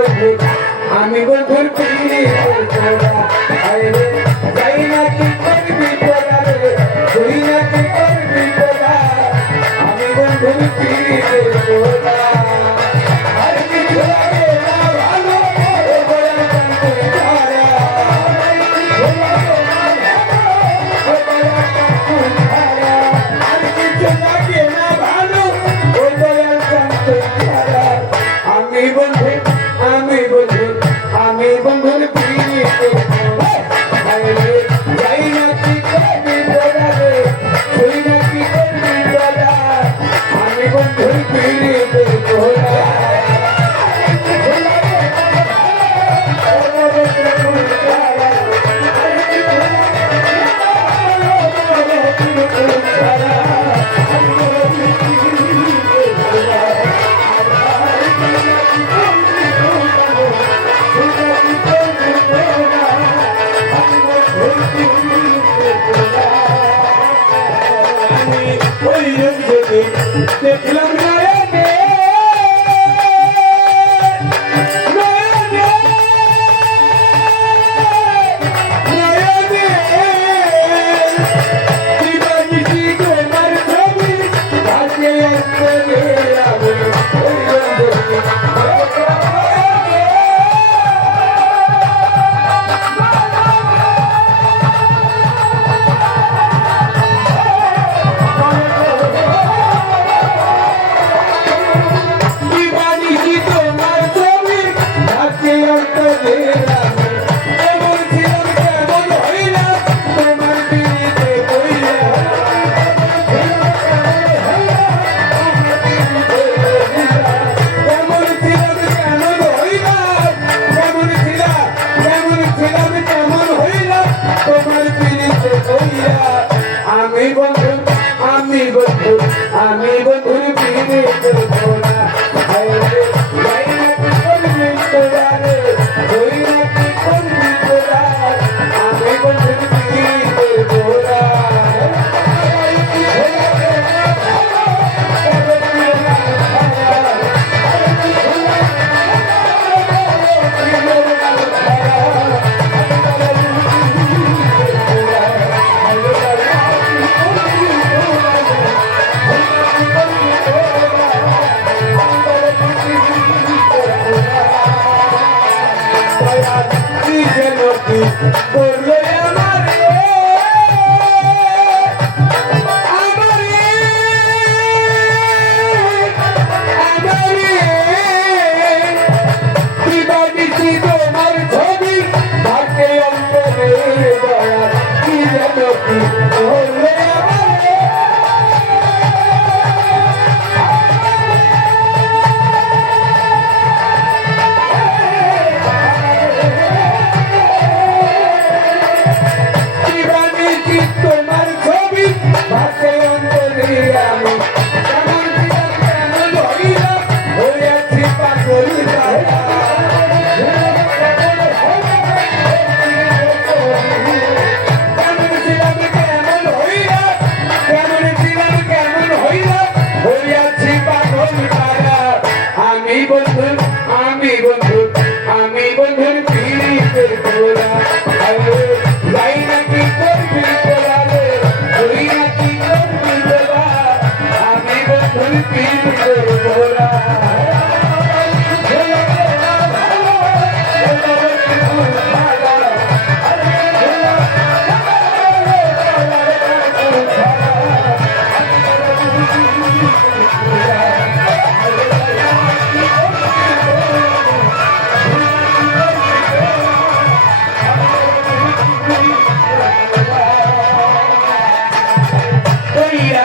আমি বন্ধুর পিছনে আরে যাই না কি করবি তোরা রে, তুই না কি করবি তোরা? আমি বন্ধুর পিছনে আমি বুঝি আমি বন্ধুর Te, te, te, amigo por la.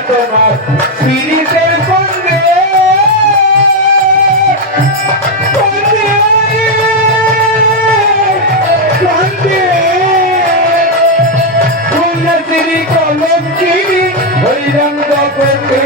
তোমার পীড়িতের সঙ্গে। কলম চিনি হরিরঙ্গ করতে